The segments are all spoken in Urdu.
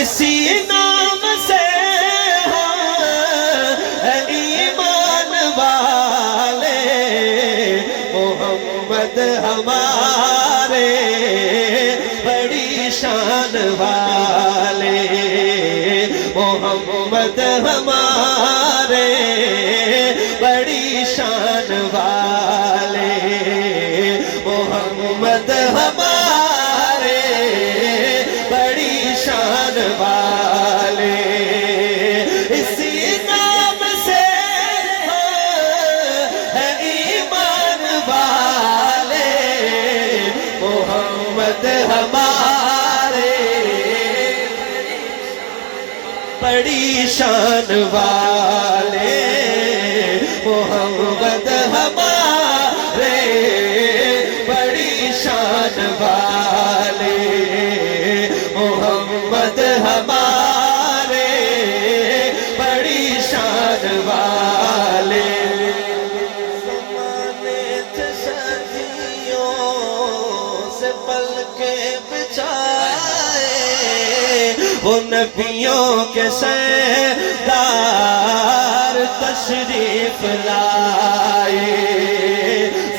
اسی نام سے ہے ایمان والے، محمد ہمارے بڑی شان والے، محمد ہمارے بڑی شان والے، محمد ہمارے بڑی شان والے، اسی نام سے ہے ایمان والے، محمد ہمارے بڑی شان والے، محمد ہمارے بڑی شان والے، محمد ہمارے بڑی شان والے، زمانے تھے صدیوں سے پل کے بچھائے، وہ نبیوں کے سردار تشریف لائے،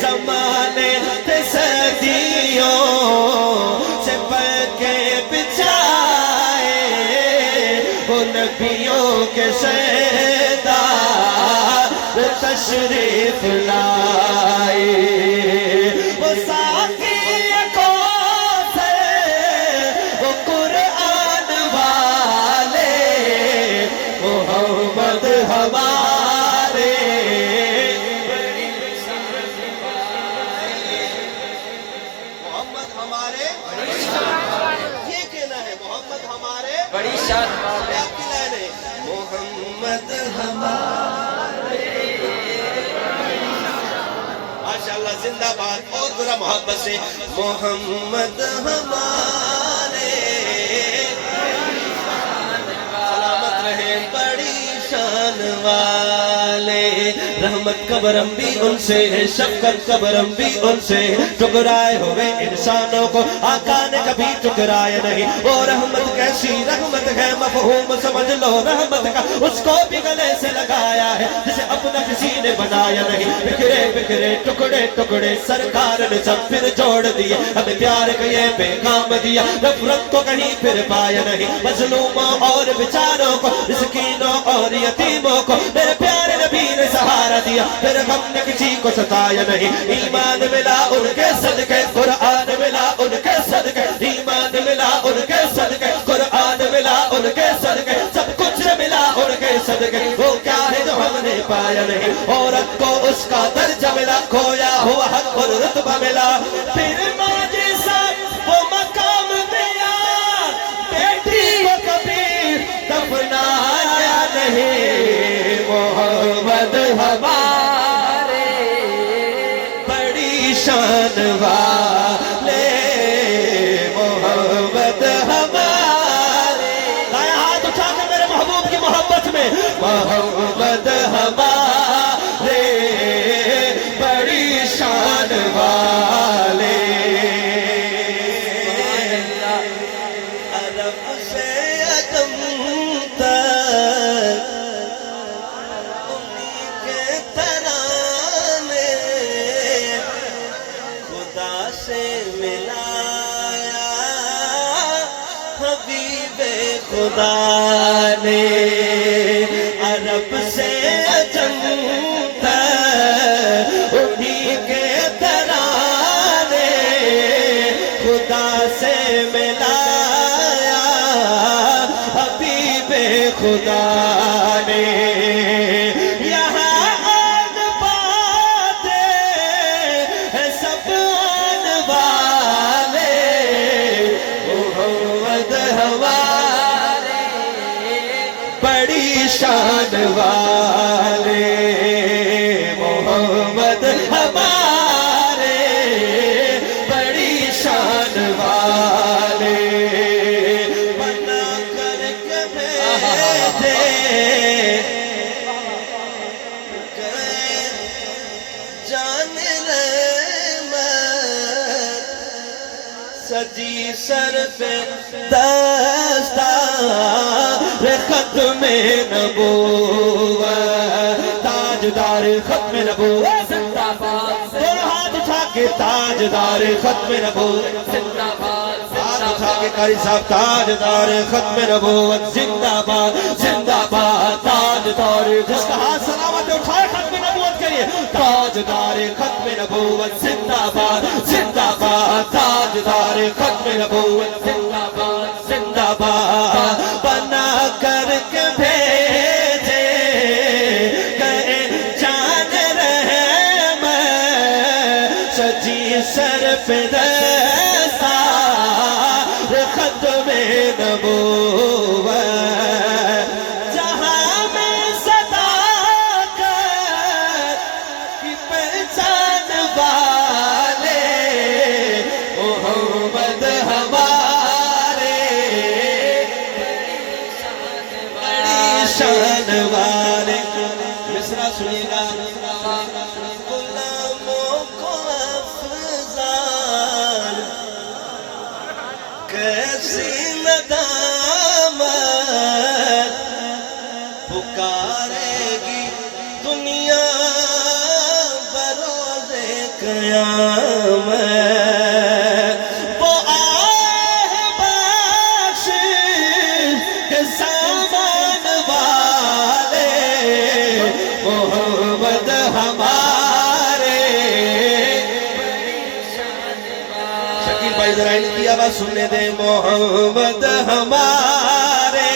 زمانے تھے صدیوں سے پل کے بچھائے، وہ نبیوں کے سردار تشریف لائے، وہ ساقی کوثر وہ قرآن والے، محمد ہمارے محمد ہمارے یہ کہنا ہے، محمد ہمارے بڑی شان والے، آپ کی لائن ہے، محمد ہمارے، ماشاءاللہ زندہ باد، اور ذرا محبت سے، محمد ہمارے سلامت رہے بڑی شان والے، رحمت کا برم بھی ان سے ہے، شفقت کا برم بھی ان سے ہے، ٹکرائے ہوئے انسانوں کو آقا نے کبھی ٹکرائے نہیں، وہ رحمت کیسی رحمت ہے، مفہوم سمجھ لو رحمت کا، اس کو بھی گلے سے لگایا ہے جسے اپنا کسی نے بنایا نہیں، بکھرے بکھرے ٹکڑے ٹکڑے سرکار نے سب پھر جوڑ دیے، ہمیں پیار کا یہ پیغام دیا، نفرت کو کہیں پھر پایا نہیں، مظلوموں اور بیچاروں کو، مسکینوں اور یتیموں کو میرے پیارے نبی نے سہارا دیا، پھر ہم نے کسی کو ستایا نہیں، ایمان ملا ان کے صدقے، قرآن ملا ان کے صدقے، ایمان ملا ان کے صدقے، قرآن ملا ان کے صدقے، سب کچھ ملا ان کے صدقے، وہ کیا ہے جو ہم نے پایا نہیں، عورت کو اس کا درجہ ملا، کھویا ہوا حق اور رتبہ ملا، پھر ماں جیسا وہ مقام دیا، بیٹی کو کبھی دفنایا نہیں، محمد ہمارے بڑی شان والے، محمد ہمارے، دائیں ہاتھ اٹھا کے میرے محبوب کی محبت میں، محمد ہمارے بڑی شان والے، عرب سے عجم تک انہی کے ترانے، خدا سے ملایا حبیب خدا نے، عرب سے عجم تک انہی کے ترانے، خدا سے ملایا حبیب خدا نے، یہاں آن پاتے ہیں سب آن والے، محمد ہمارے بڑی شان والے، محمد ہمارے بڑی شان والے، بنا کر کے بھیجے جان رحمت، سجی سر پہ دستار ختم نبوت تاجدار ختم نبوت زندہ باد دونوں ہاتھ اٹھا کے تاجدار ختم نبوت زندہ باد ہاتھ اٹھا کے قاری صاحب تاجدار ختم نبوت زندہ باد زندہ باد تاجدار جس کا ہاتھ سلامت اٹھائے ختم نبوت کے لیے تاجدار ختم نبوت زندہ باد تاجدار ختم نبوت زندہ باد زندہ باد بنا کر کے بھیجے گئے جان رحمت سجی سر پہ دستار ختم نبوت جہاں میں صداقت کی پہچان والے محمد ہمارے بڑی شان والے مصرع سنیے گا غلاموں کو افضال کیسی ندامت پکارے گی دنیا بروز قیامت وہ آہ بخش کے سامان والے محمد ہمارے شکیل بھائی ذرا ان کی آواز سننے دیں محمد ہمارے